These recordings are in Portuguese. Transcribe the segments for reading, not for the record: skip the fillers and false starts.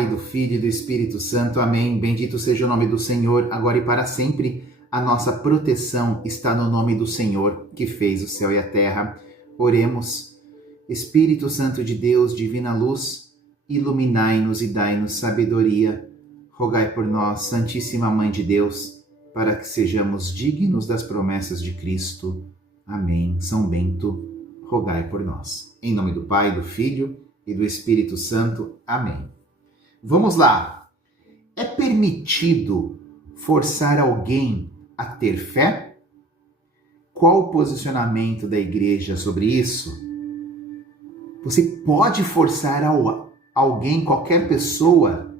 Pai, do Filho e do Espírito Santo. Amém. Bendito seja o nome do Senhor, agora e para sempre. A nossa proteção está no nome do Senhor, que fez o céu e a terra. Oremos. Espírito Santo de Deus, divina luz, iluminai-nos e dai-nos sabedoria. Rogai por nós, Santíssima Mãe de Deus, para que sejamos dignos das promessas de Cristo. Amém. São Bento, rogai por nós. Em nome do Pai, do Filho e do Espírito Santo. Amém. Vamos lá. É permitido forçar alguém a ter fé? Qual o posicionamento da igreja sobre isso? Você pode forçar alguém, qualquer pessoa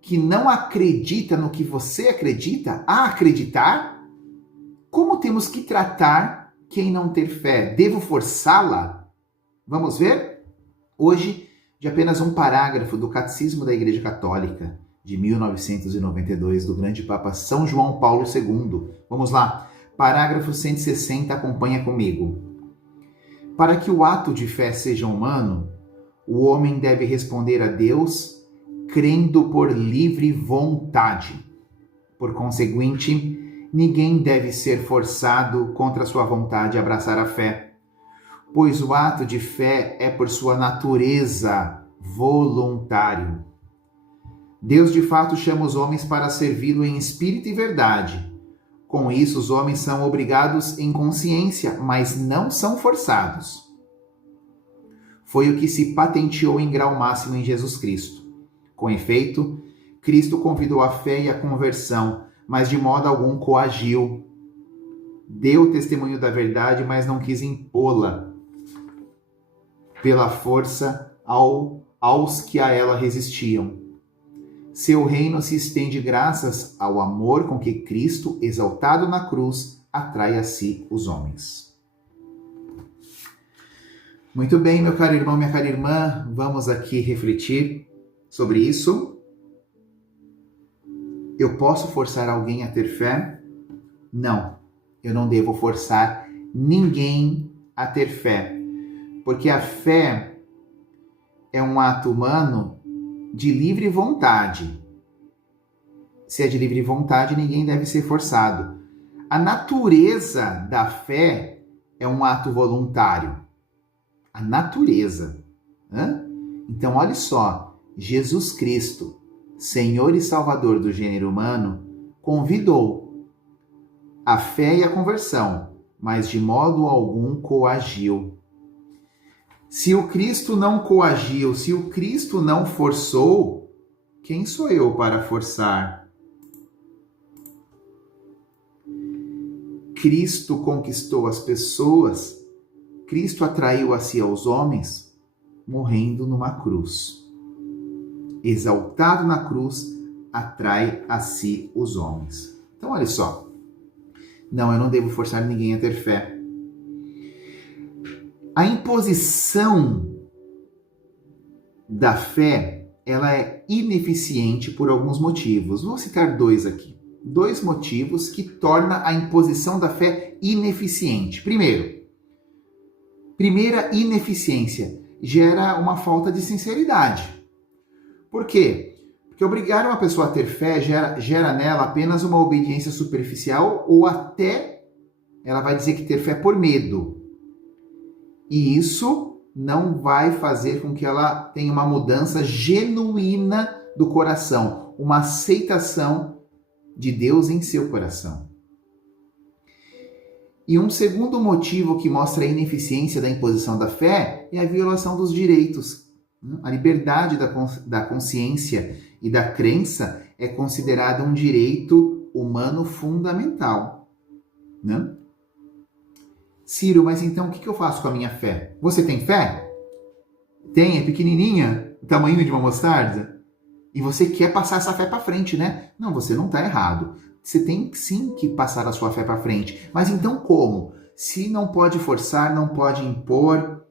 que não acredita no que você acredita, a acreditar? Como temos que tratar quem não ter fé? Devo forçá-la? Vamos ver? Hoje, de apenas um parágrafo do Catecismo da Igreja Católica, de 1992, do grande Papa São João Paulo II. Vamos lá. Parágrafo 160, acompanha comigo. Para que o ato de fé seja humano, o homem deve responder a Deus crendo por livre vontade. Por conseguinte, ninguém deve ser forçado contra sua vontade a abraçar a fé, pois o ato de fé é por sua natureza voluntário. Deus de fato chama os homens para servi-lo em espírito e verdade. Com isso, os homens são obrigados em consciência, mas não são forçados. Foi o que se patenteou em grau máximo em Jesus Cristo. Com efeito, Cristo convidou a fé e a conversão, mas de modo algum coagiu. Deu testemunho da verdade, mas não quis impô-la pela força aos que a ela resistiam. Seu reino se estende graças ao amor com que Cristo, exaltado na cruz, atrai a si os homens. Muito bem, meu caro irmão, minha cara irmã, vamos aqui refletir sobre isso. Eu posso forçar alguém a ter fé? Não, eu não devo forçar ninguém a ter fé, porque a fé é um ato humano de livre vontade. Se é de livre vontade, ninguém deve ser forçado. A natureza da fé é um ato voluntário. A natureza. Então, olha só, Jesus Cristo, Senhor e Salvador do gênero humano, convidou a fé e a conversão, mas de modo algum coagiu. Se o Cristo não coagiu, se o Cristo não forçou, quem sou eu para forçar? Cristo conquistou as pessoas, Cristo atraiu a si aos homens, morrendo numa cruz. Exaltado na cruz, atrai a si os homens. Então, olha só. Não, eu não devo forçar ninguém a ter fé. A imposição da fé, ela é ineficiente por alguns motivos. Vou citar dois aqui. Dois motivos que tornam a imposição da fé ineficiente. Primeira ineficiência, gera uma falta de sinceridade. Por quê? Porque obrigar uma pessoa a ter fé gera nela apenas uma obediência superficial ou até ela vai dizer que ter fé por medo. E isso não vai fazer com que ela tenha uma mudança genuína do coração, uma aceitação de Deus em seu coração. E um segundo motivo que mostra a ineficiência da imposição da fé é a violação dos direitos. A liberdade da consciência e da crença é considerada um direito humano fundamental. Né? Ciro, mas então o que eu faço com a minha fé? Você tem fé? Tem, é pequenininha, tamanho de uma mostarda? E você quer passar essa fé para frente, né? Não, você não está errado. Você tem sim que passar a sua fé para frente. Mas então como? Se não pode forçar, não pode impor,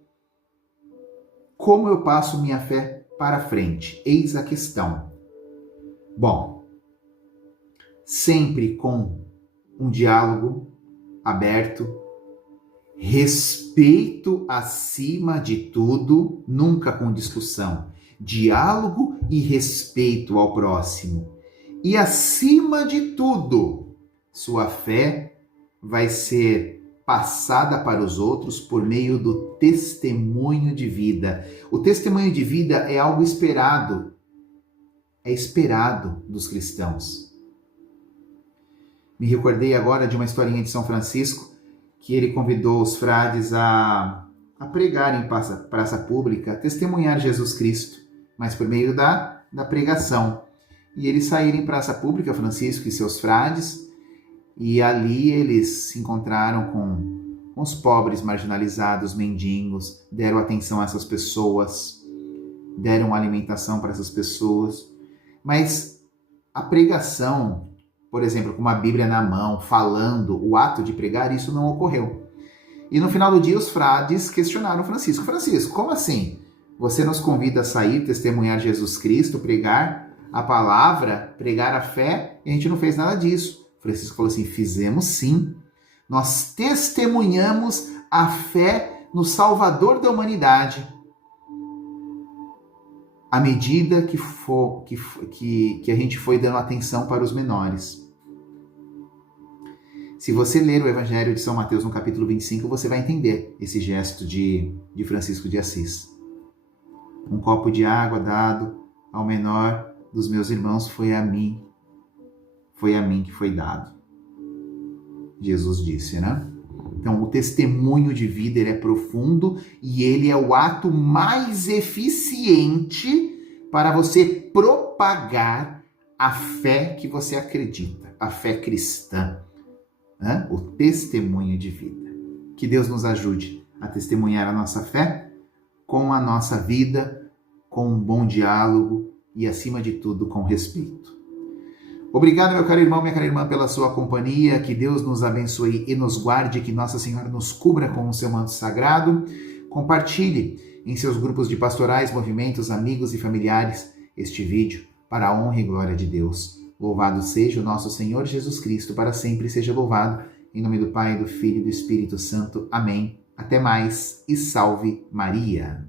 como eu passo minha fé para frente? Eis a questão. Bom, sempre com um diálogo aberto, respeito acima de tudo, nunca com discussão. diálogo e respeito ao próximo. E, acima de tudo, sua fé vai ser passada para os outros por meio do testemunho de vida. O testemunho de vida é algo esperado, é esperado dos cristãos. Me recordei agora de uma historinha de São Francisco, que ele convidou os frades a pregar em praça pública, a testemunhar Jesus Cristo, mas por meio da pregação. E eles saíram em praça pública, Francisco e seus frades, e ali eles se encontraram com os pobres, marginalizados, mendigos, deram atenção a essas pessoas, deram alimentação para essas pessoas. Mas a pregação, por exemplo, com uma Bíblia na mão, falando, o ato de pregar, isso não ocorreu. E no final do dia os frades questionaram Francisco. Francisco, como assim? Você nos convida a sair, testemunhar Jesus Cristo, pregar a palavra, pregar a fé, e a gente não fez nada disso. Francisco falou assim, fizemos sim. Nós testemunhamos a fé no Salvador da humanidade. À medida que a gente foi dando atenção para os menores. Se você ler o Evangelho de São Mateus no capítulo 25, você vai entender esse gesto de Francisco de Assis. Um copo de água dado ao menor dos meus irmãos foi a mim que foi dado. Jesus disse, né? Então, o testemunho de vida ele é profundo e ele é o ato mais eficiente para você propagar a fé que você acredita, a fé cristã, né? O testemunho de vida. Que Deus nos ajude a testemunhar a nossa fé com a nossa vida, com um bom diálogo e, acima de tudo, com respeito. Obrigado, meu caro irmão, minha cara irmã, pela sua companhia. Que Deus nos abençoe e nos guarde, que Nossa Senhora nos cubra com o seu manto sagrado. Compartilhe em seus grupos de pastorais, movimentos, amigos e familiares este vídeo para a honra e glória de Deus. Louvado seja o nosso Senhor Jesus Cristo, para sempre seja louvado. Em nome do Pai, do Filho e do Espírito Santo. Amém. Até mais e salve Maria.